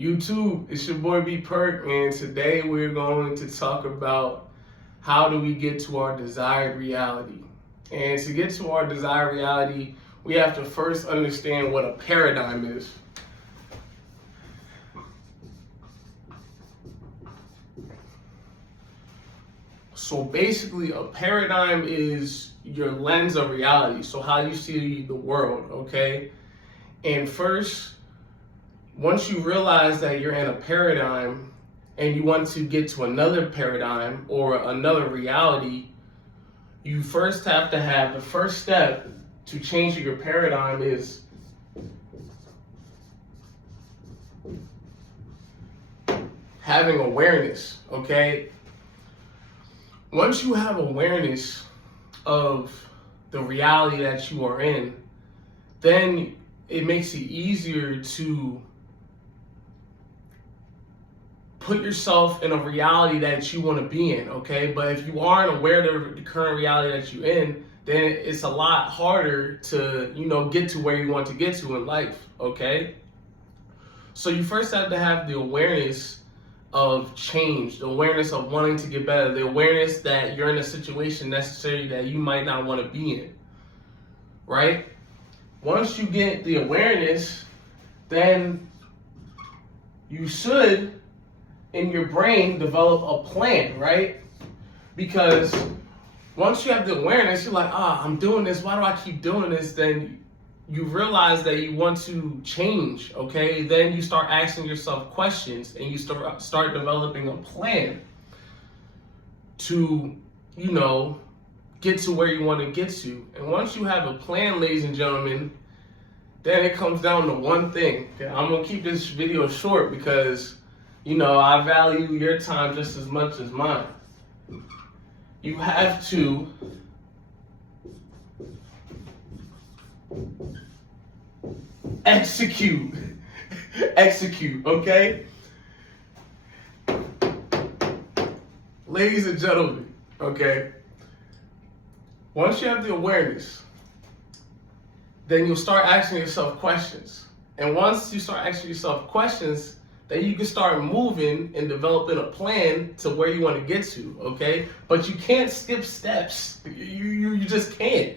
YouTube, it's your boy B Perk, and today we're going to talk about how do we get to our desired reality. And to get to our desired reality, we have to first understand what a paradigm is. So basically, a paradigm is your lens of reality, so how you see the world, okay? And first, once you realize that you're in a paradigm and you want to get to another paradigm or another reality, you first have to have the first step to changing your paradigm is having awareness, okay? Once you have awareness of the reality that you are in, then it makes it easier to put yourself in a reality that you want to be in, okay? But if you aren't aware of the current reality that you're in, then it's a lot harder to, get to where you want to get to in life, okay? So you first have to have the awareness of change, the awareness of wanting to get better, the awareness that you're in a situation necessarily that you might not want to be in, right? Once you get the awareness, then you should, in your brain, develop a plan, right? Because once you have the awareness, you're like, I'm doing this, why do I keep doing this? Then you realize that you want to change, okay? Then you start asking yourself questions and you start developing a plan to, get to where you want to get to. And once you have a plan, ladies and gentlemen, then it comes down to one thing. Okay? I'm going to keep this video short because, I value your time just as much as mine. You have to execute, okay? Ladies and gentlemen, okay? Once you have the awareness, then you'll start asking yourself questions. And once you start asking yourself questions, then you can start moving and developing a plan to where you want to get to, okay? But you can't skip steps. You just can't.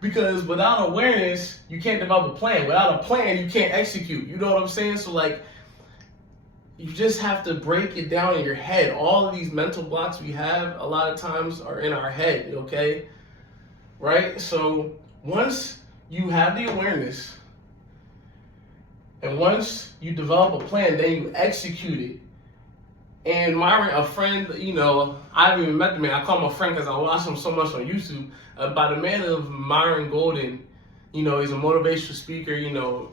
Because without awareness, you can't develop a plan. Without a plan, you can't execute. You know what I'm saying? So you just have to break it down in your head. All of these mental blocks we have, a lot of times, are in our head, okay? Right? So once you have the awareness, and once you develop a plan, then you execute it. And a friend, I haven't even met the man. I call him a friend because I watch him so much on YouTube. By the man of Myron Golden, he's a motivational speaker,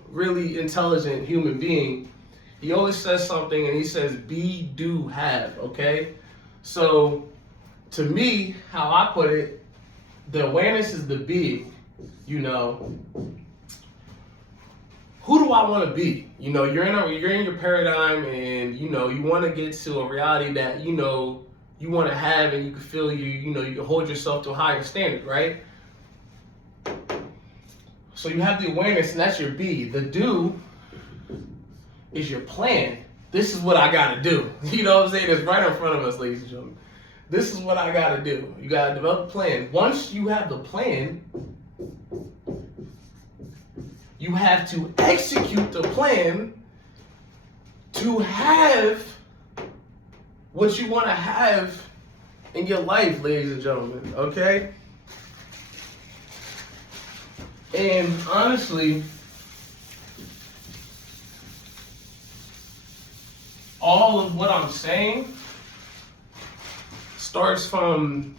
really intelligent human being. He always says something and he says, be, do, have, okay? So to me, how I put it, the awareness is the be, Who do I want to be? You're in your paradigm, and you want to get to a reality that you want to have, and you can feel you can hold yourself to a higher standard, right? So you have the awareness, and that's your be. The do is your plan. This is what I gotta do. You know what I'm saying? It's right in front of us, ladies and gentlemen. This is what I gotta do. You gotta develop a plan. Once you have the plan, you have to execute the plan to have what you want to have in your life, ladies and gentlemen, okay? And honestly, all of what I'm saying starts from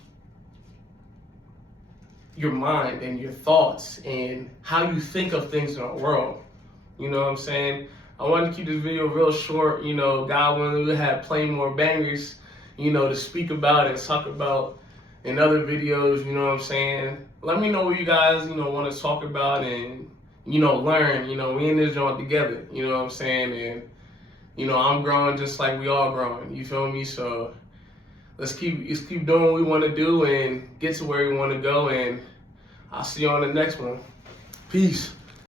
your mind and your thoughts and how you think of things in the world. You know what I'm saying? I wanted to keep this video real short. God willing, we'll have plenty more bangers, to speak about and talk about in other videos, you know what I'm saying? Let me know what you guys, want to talk about and, learn. We in this joint together, you know what I'm saying? And, I'm growing just like we all growing, you feel me? So let's keep doing what we want to do and get to where we want to go, and I'll see you on the next one. Peace.